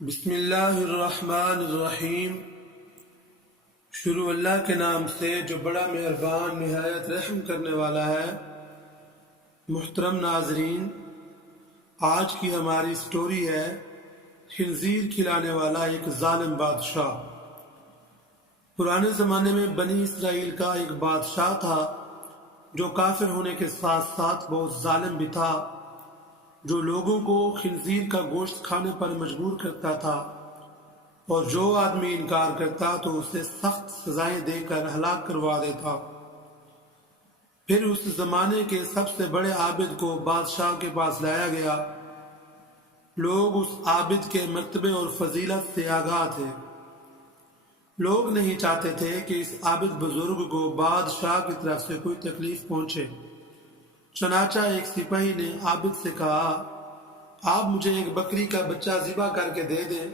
بسم اللہ الرحمن الرحیم۔ شروع اللہ کے نام سے جو بڑا مہربان نہایت رحم کرنے والا ہے۔ محترم ناظرین، آج کی ہماری سٹوری ہے خنزیر کھلانے والا ایک ظالم بادشاہ۔ پرانے زمانے میں بنی اسرائیل کا ایک بادشاہ تھا جو کافر ہونے کے ساتھ ساتھ بہت ظالم بھی تھا، جو لوگوں کو خنزیر کا گوشت کھانے پر مجبور کرتا تھا، اور جو آدمی انکار کرتا تو اسے سخت سزائیں دے کر ہلاک کروا دیتا۔ پھر اس زمانے کے سب سے بڑے عابد کو بادشاہ کے پاس لایا گیا۔ لوگ اس عابد کے مرتبے اور فضیلت سے آگاہ تھے۔ لوگ نہیں چاہتے تھے کہ اس عابد بزرگ کو بادشاہ کی طرف سے کوئی تکلیف پہنچے۔ چنانچہ ایک سپاہی نے عابد سے کہا، آپ مجھے ایک بکری کا بچہ ذبح کر کے دے دیں۔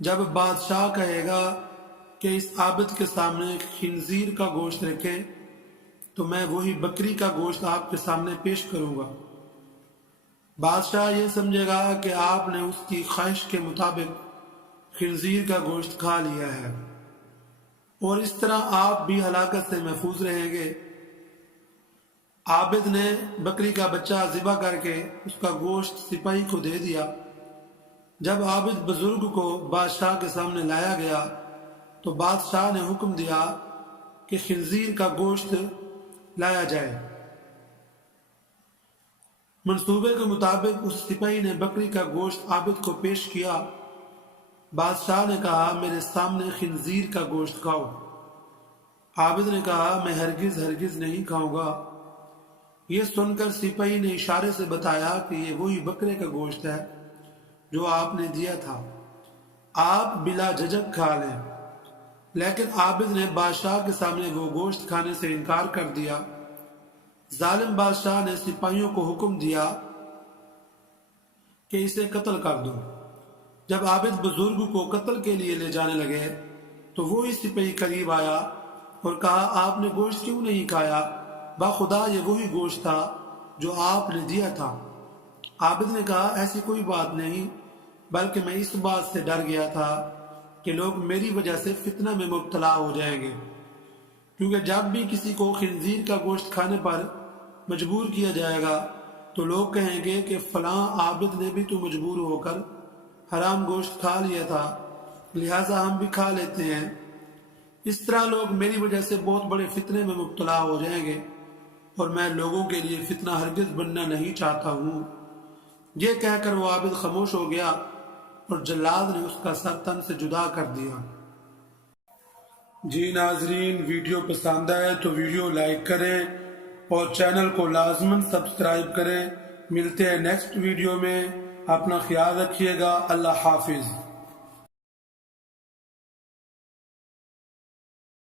جب بادشاہ کہے گا کہ اس عابد کے سامنے خنزیر کا گوشت رکھے تو میں وہی بکری کا گوشت آپ کے سامنے پیش کروں گا۔ بادشاہ یہ سمجھے گا کہ آپ نے اس کی خواہش کے مطابق خنزیر کا گوشت کھا لیا ہے، اور اس طرح آپ بھی ہلاکت سے محفوظ رہیں گے۔ عابد نے بکری کا بچہ ذبح کر کے اس کا گوشت سپاہی کو دے دیا۔ جب عابد بزرگ کو بادشاہ کے سامنے لایا گیا تو بادشاہ نے حکم دیا کہ خنزیر کا گوشت لایا جائے۔ منصوبے کے مطابق اس سپاہی نے بکری کا گوشت عابد کو پیش کیا۔ بادشاہ نے کہا، میرے سامنے خنزیر کا گوشت کھاؤ۔ عابد نے کہا، میں ہرگز نہیں کھاؤں گا۔ یہ سن کر سپاہی نے اشارے سے بتایا کہ یہ وہی بکرے کا گوشت ہے جو آپ نے دیا تھا، آپ بلا جھجک کھا لیں۔ لیکن عابد نے بادشاہ کے سامنے وہ گوشت کھانے سے انکار کر دیا۔ ظالم بادشاہ نے سپاہیوں کو حکم دیا کہ اسے قتل کر دو۔ جب عابد بزرگ کو قتل کے لیے لے جانے لگے تو وہی سپاہی قریب آیا اور کہا، آپ نے گوشت کیوں نہیں کھایا؟ باخدا یہ وہی گوشت تھا جو آپ نے دیا تھا۔ عابد نے کہا، ایسی کوئی بات نہیں، بلکہ میں اس بات سے ڈر گیا تھا کہ لوگ میری وجہ سے فتنہ میں مبتلا ہو جائیں گے، کیونکہ جب بھی کسی کو خنزیر کا گوشت کھانے پر مجبور کیا جائے گا تو لوگ کہیں گے کہ فلاں عابد نے بھی تو مجبور ہو کر حرام گوشت کھا لیا تھا، لہٰذا ہم بھی کھا لیتے ہیں۔ اس طرح لوگ میری وجہ سے بہت بڑے فتنے میں مبتلا ہو جائیں گے، اور میں لوگوں کے لیے فتنہ ہرگز بننا نہیں چاہتا ہوں۔ یہ کہہ کر وہ عابد خاموش ہو گیا اور جلاد نے اس کا سر تن سے جدا کر دیا۔ جی ناظرین، ویڈیو پسند آئے تو ویڈیو لائک کریں اور چینل کو لازماً سبسکرائب کریں۔ ملتے ہیں نیکسٹ ویڈیو میں، اپنا خیال رکھیے گا۔ اللہ حافظ۔